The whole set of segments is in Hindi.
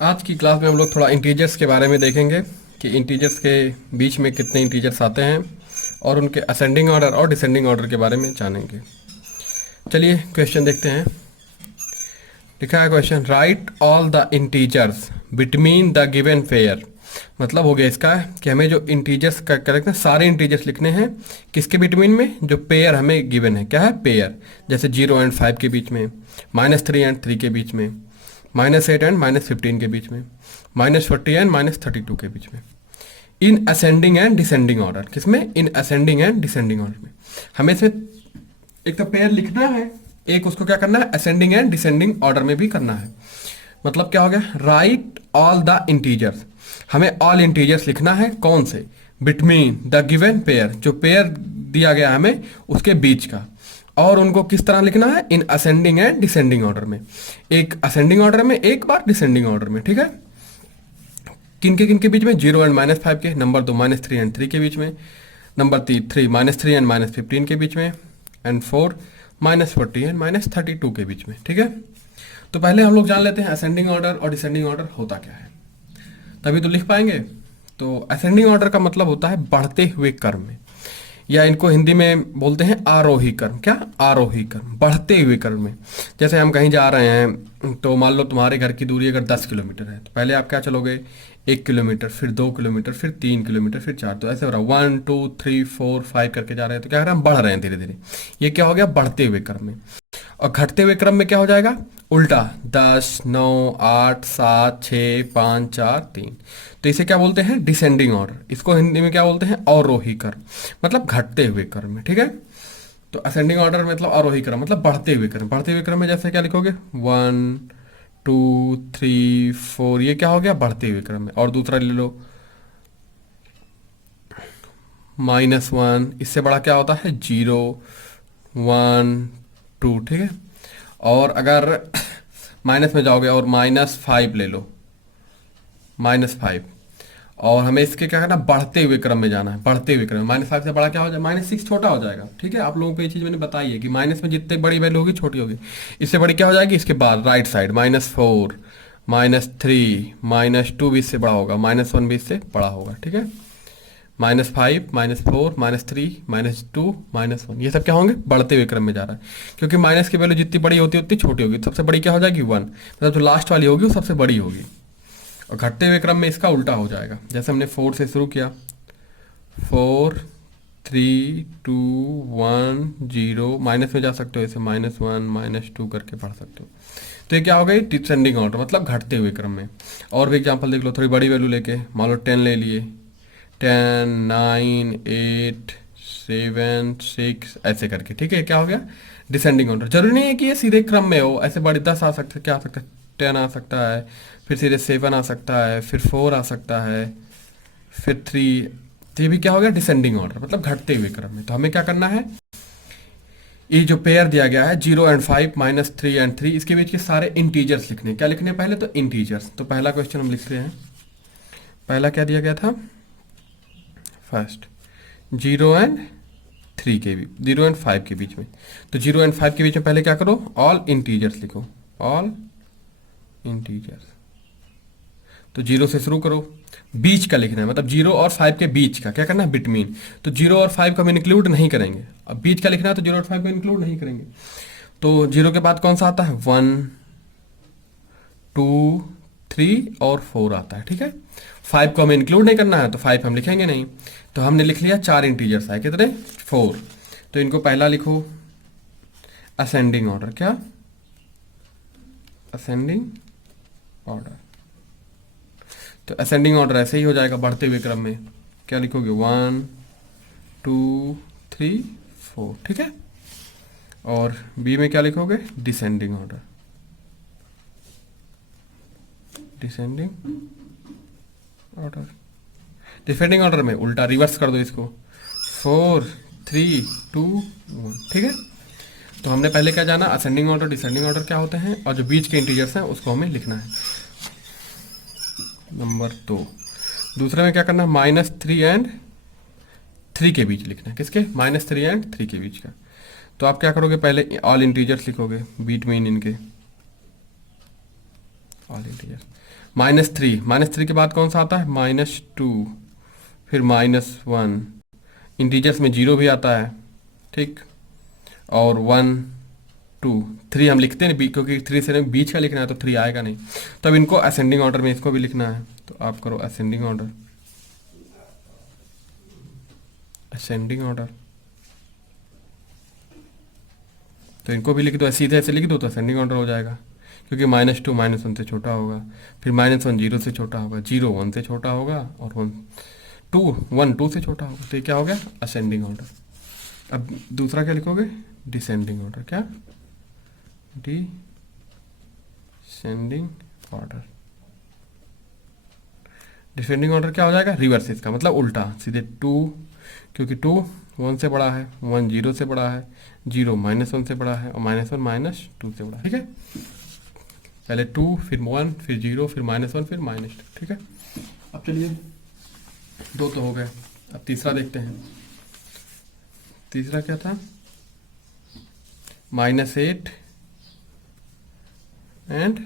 आज की क्लास में हम लोग थोड़ा इंटीजर्स के बारे में देखेंगे कि इंटीजर्स के बीच में कितने इंटीजर्स आते हैं और उनके असेंडिंग ऑर्डर और डिसेंडिंग ऑर्डर के बारे में जानेंगे। चलिए क्वेश्चन देखते हैं। लिखा है question, right all the integers between the given pair. मतलब हो गया इसका कि हमें जो इंटीजर्स का करेक्ट है, सारे इंटीजर्स लिखने हैं किसके बिटवीन में, जो पेयर हमें गिवन है। क्या है? पेयर। जैसे 0 और 5 के बीच में, -3 और 3 के बीच में, -8 और -15 के बीच में, -40 और -32 के बीच में। In ascending and descending order. किसमें? In ascending and descending order में। हमें इसमें एक तो पेयर लिखना है, एक उसको क्या करना है, असेंडिंग एंड डिसेंडिंग ऑर्डर में भी करना है। मतलब क्या हो गया? Right all the integers. हमें ऑल इंटीजर्स लिखना है। कौन से? बिटवीन द गिवन पेयर, जो पेयर दिया गया है हमें उसके बीच का। और उनको किस तरह लिखना है? इन असेंडिंग एंड डिसेंडिंग ऑर्डर में। एक असेंडिंग ऑर्डर में, एक बार डिसेंडिंग ऑर्डर में। ठीक है? किन के बीच में? 0 और -5 के। नंबर 2 -3 और 3 के बीच में। नंबर 3 -3 और -15 के बीच में। एंड 4 -40 और -32 के बीच में। ठीक है? तो पहले हम लोग जान लेते हैं असेंडिंग ऑर्डर और डिसेंडिंग ऑर्डर होता क्या है, तभी तो लिख पाएंगे। तो असेंडिंग ऑर्डर का मतलब होता है बढ़ते हुए क्रम में, या इनको हिंदी में बोलते हैं आरोही क्रम। क्या? आरोही क्रम, बढ़ते हुए क्रम में। जैसे हम कहीं जा रहे हैं तो मान लो तुम्हारे घर की दूरी अगर 10 किलोमीटर है, तो पहले आप क्या चलोगे? 1 किलोमीटर, फिर 2 किलोमीटर, फिर 3 किलोमीटर, फिर 4। तो ऐसे हो रहा है 1 2 3 4 5 करके जा रहे हैं। तो क्या कर रहे हैं? हम बढ़ रहे हैं धीरे धीरे। ये क्या हो गया? बढ़ते हुए क्रम में। और घटते हुए क्रम में क्या हो जाएगा? उल्टा। 10 9 8 7 6 5 4 3। तो इसे क्या बोलते हैं? Descending order. इसको हिंदी में क्या बोलते हैं? अवरोही क्रम, मतलब घटते हुए क्रम में। ठीक है? तो असेंडिंग ऑर्डर मतलब आरोही क्रम, मतलब बढ़ते हुए क्रम। बढ़ते हुए क्रम में जैसे क्या लिखोगे? 1 2 3 4। ये क्या हो गया? बढ़ते हुए क्रम में। और दूसरा ले लो -1, इससे बड़ा क्या होता है? 0 1 2। ठीक है? और अगर माइनस में जाओगे और -5 ले लो, -5। और हमें इसके क्या करना? बढ़ते हुए क्रम में जाना है। बढ़ते हुए क्रम में -5 से बड़ा क्या हो जाएगा? -6 छोटा हो जाएगा। ठीक है? आप लोगों को ये चीज़ मैंने बताई है कि माइनस में जितनी बड़ी वैल्यू होगी छोटी होगी। इससे बड़ी क्या हो जाएगी? इसके बाद राइट साइड -4 -3 -2 भी इससे बड़ा होगा, -1 भी इससे बड़ा होगा। ठीक है? -5 -4 -3 -2 -1, ये सब क्या होंगे? बढ़ते हुए क्रम में जा रहा है। क्योंकि माइनस की वैल्यू जितनी बड़ी होती है उतनी छोटी होगी। सबसे बड़ी क्या हो जाएगी? 1। मतलब जो लास्ट वाली होगी वो सबसे बड़ी होगी। और घटते हुए क्रम में इसका उल्टा हो जाएगा। जैसे हमने 4 से शुरू किया, 4 3 2 1 0। माइनस में जा सकते हो, ऐसे -1 -2 करके पढ़ सकते हो। तो ये क्या हो गई? डिसेंडिंग ऑर्डर, मतलब घटते हुए क्रम में। और भी एग्जांपल देख लो, थोड़ी बड़ी वैल्यू लेके, मान लो 10 ले लिए। 10 9 8 7 6 ऐसे करके। ठीक है? क्या हो गया? Descending order. जरूरी नहीं है कि ये सीधे क्रम में हो, ऐसे बड़ी 10 आ सकते, क्या आ सकता है? 10 आ सकता है, फिर सीधे 7 आ सकता है, फिर 4 आ सकता है, फिर 3। तो ये भी क्या हो गया? डिसेंडिंग ऑर्डर, मतलब घटते हुए क्रम में। तो हमें क्या करना है? ये जो पेयर दिया गया है 0 और 5 -3 और 3, इसके बीच के सारे इंटीजर्स लिखने हैं। क्या लिखने हैं? पहले तो इंटीजर्स। तो पहला क्वेश्चन हम लिख रहे हैं। पहला क्या दिया गया था? फर्स्ट 0 और 3 के बीच, 0 और 5 के बीच में। तो 0 और 5 के बीच में पहले क्या करो? ऑल इंटीजर्स लिखो। All integers. तो 0 से शुरू करो, बीच का लिखना है, मतलब 0 और 5 के बीच का। क्या करना है? बिटवीन। तो 0 और 5 को हम इंक्लूड नहीं करेंगे। अब बीच का लिखना है तो 0 और 5 को इंक्लूड नहीं करेंगे। तो 0 के बाद कौन सा आता है? 1 2 3 और 4 आता है। ठीक है? 5 को हमें इंक्लूड नहीं करना है तो 5 हम लिखेंगे नहीं। तो हमने लिख लिया 4 इंटीजर्स आए। कितने? 4। तो इनको पहला लिखो असेंडिंग ऑर्डर। क्या? Ascending order. तो असेंडिंग ऑर्डर ऐसे ही हो जाएगा बढ़ते हुए क्रम में। क्या लिखोगे? 1 2 3 4। ठीक है? और बी में क्या लिखोगे? Descending order. Descending order. Descending order में उल्टा, रिवर्स कर दो इसको। 4 3 2 1। ठीक है? तो हमने पहले क्या जाना? असेंडिंग ऑर्डर डिसेंडिंग ऑर्डर क्या होते हैं, और जो बीच के इंटीजर्स हैं उसको हमें लिखना है। नंबर 2। दूसरे में क्या करना है? -3 और 3 के बीच लिखना है। किसके? -3 और 3 के बीच का। तो आप क्या करोगे? पहले ऑल इंटीजर्स लिखोगे बिटवीन इनके। All integer. -3 के बाद कौन सा आता है? -2, फिर -1। इंटीजर्स में 0 भी आता है, ठीक, और 1 2 3 हम लिखते हैं क्योंकि 3 से बीच का लिखना है तो 3 आएगा नहीं। तो अब इनको असेंडिंग ऑर्डर में इसको भी लिखना है, तो आप करो असेंडिंग ऑर्डर। असेंडिंग ऑर्डर तो इनको भी लिख दो, सीधे ऐसे लिख दो तो असेंडिंग ऑर्डर हो जाएगा, क्योंकि -2 -1 से छोटा होगा, फिर -1 0 से छोटा होगा, 0 1 से छोटा होगा, और 1 2 से छोटा होगा। तो ये क्या हो गया? Ascending order. अब दूसरा क्या लिखोगे? Descending order. क्या? Descending order. डिसेंडिंग ऑर्डर क्या हो जाएगा? रिवर्स, इसका मतलब उल्टा, सीधे 2, क्योंकि 2 1 से बड़ा है, 1 0 से बड़ा है, 0 -1 से बड़ा है, और -1 -2 से बड़ा है, ठीक है। पहले 2, फिर 1, फिर 0, फिर -1, फिर -2, ठीक है। अब चलिए 2 तो हो गए, अब तीसरा देखते हैं। तीसरा क्या था? -8 एंड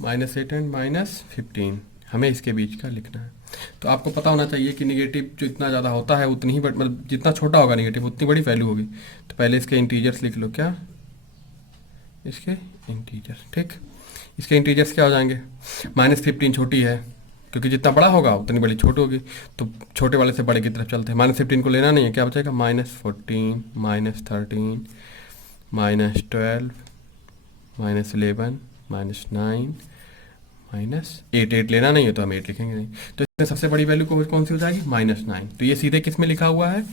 -15 हमें इसके बीच का लिखना है। तो आपको पता होना चाहिए कि निगेटिव जो इतना ज़्यादा होता है उतनी ही मतलब जितना छोटा होगा निगेटिव उतनी बड़ी वैल्यू होगी। तो पहले इसके इंटीजर्स लिख लो। क्या? इसके इंटीजर्स, ठीक। इसके इंटीजर्स क्या हो जाएंगे? -15 छोटी है, क्योंकि जितना बड़ा होगा उतनी बड़ी छोटी होगी, तो छोटे वाले से बड़े की तरफ चलते हैं। -15 को लेना नहीं है, क्या बचेगा? -14 -13 -12 -11 -9 -8 लेना नहीं है तो हम 8 लिखेंगे नहीं। तो इसमें सबसे बड़ी वैल्यू कौन सी हो जाएगी? -9। तो ये सीधे किस में लिखा हुआ है?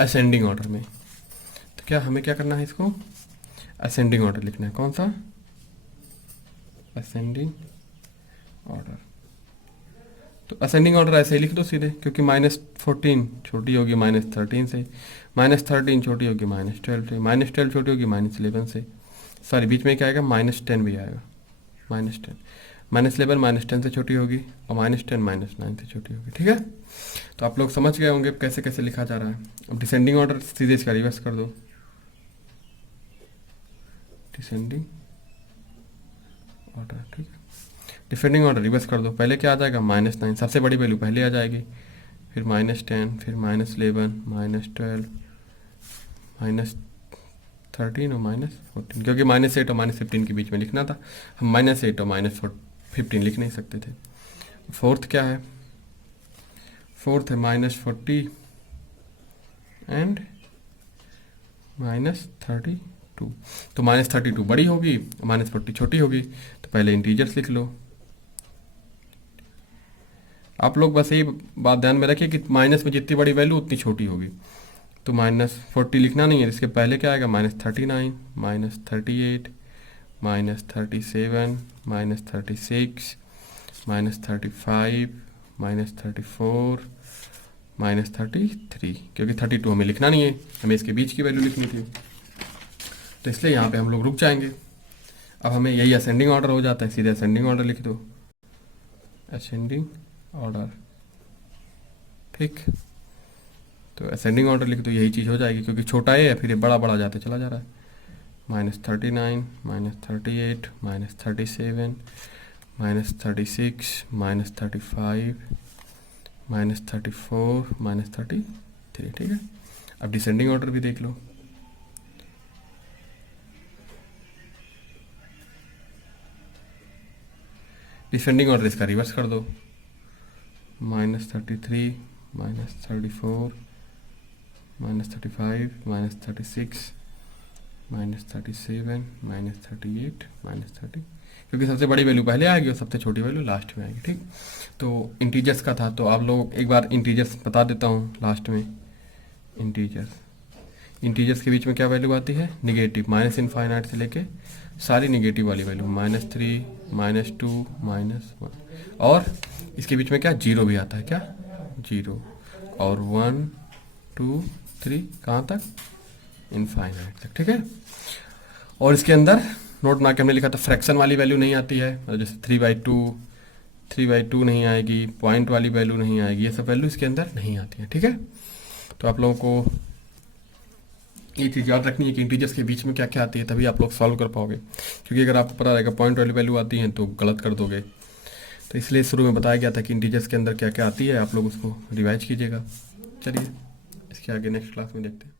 असेंडिंग ऑर्डर में। तो क्या हमें क्या करना है? इसको असेंडिंग ऑर्डर लिखना है। कौन सा? Ascending order. तो असेंडिंग ऑर्डर ऐसे ही लिख दो सीधे, क्योंकि -14 छोटी होगी -13 से, -13 छोटी होगी -12 से, -12 छोटी होगी -11 से, सॉरी बीच में क्या आएगा? -10 भी आएगा, -10 -11 -10 से छोटी होगी, और -10 -9 से छोटी होगी, ठीक है। तो आप लोग समझ गए होंगे कैसे कैसे लिखा जा रहा है। अब डिसेंडिंग ऑर्डर सीधे इसका रिवर्स कर दो। डिसेंडिंग ऑर्डर, ठीक है। डिसेंडिंग ऑर्डर रिवर्स कर दो। पहले क्या आ जाएगा? -9, सबसे बड़ी वैल्यू पहले आ जाएगी, फिर -10, फिर -11 -12 -13 और -14, क्योंकि -8 और -15 के बीच में लिखना था। हम -8 और -15 लिख नहीं सकते थे। फोर्थ क्या है? फोर्थ है -40 एंड -32। तो -32 बड़ी होगी, -40 छोटी होगी, तो पहले इंटीजर्स लिख लो। आप लोग बस यही बात ध्यान में रखिए कि माइनस में जितनी बड़ी वैल्यू उतनी छोटी होगी। तो -40 लिखना नहीं है, इसके पहले क्या आएगा? -39 -38 -37 -36 -35 -34 -33, क्योंकि 32 हमें लिखना नहीं है, हमें इसके बीच की वैल्यू लिखनी थी, तो इसलिए यहाँ पे हम लोग रुक जाएंगे। अब हमें यही असेंडिंग ऑर्डर हो जाता है, सीधे असेंडिंग ऑर्डर लिख दो। असेंडिंग ऑर्डर, ठीक। तो असेंडिंग ऑर्डर लिख दो, यही चीज़ हो जाएगी, क्योंकि छोटा है फिर ये बड़ा बड़ा जाते चला जा रहा है। -39 -38 -37 -36 -35 -34 -33, ठीक है। अब डिसेंडिंग ऑर्डर भी देख लो। डिसेंडिंग ऑर्डर इसका रिवर्स कर दो। -33 -34 -35 -36 -37 -38 -30, क्योंकि सबसे बड़ी वैल्यू पहले आएगी और सबसे छोटी वैल्यू लास्ट में आएगी, ठीक। तो इंटीजर्स का था, तो आप लोग एक बार इंटीजर्स बता देता हूँ लास्ट में। इंटीजर्स के बीच में क्या वैल्यू आती है? निगेटिव, -∞ से लेके सारी निगेटिव वाली वैल्यू, -3 -2 -1, और इसके बीच में क्या? 0 भी आता है। क्या? 0 और 1 2 3 कहाँ तक? इनफाइनाइट तक, ठीक है। और इसके अंदर नोट बना के हमने लिखा था फ्रैक्शन वाली वैल्यू नहीं आती है, मतलब जैसे 3/2 नहीं आएगी, पॉइंट वाली वैल्यू नहीं आएगी, ये सब वैल्यू इसके अंदर नहीं आती है, ठीक है। तो आप लोगों को ये चीज़ याद रखनी है कि इंटीजर्स के बीच में क्या क्या आती है, तभी आप लोग सॉल्व कर पाओगे। क्योंकि अगर आपको पता रहेगा पॉइंट वाली वैल्यू आती है तो गलत कर दोगे। तो इसलिए शुरू में बताया गया था कि इंटीजर्स के अंदर क्या क्या आती है, आप लोग उसको रिवाइज कीजिएगा। चलिए इसके आगे नेक्स्ट क्लास में देखते हैं।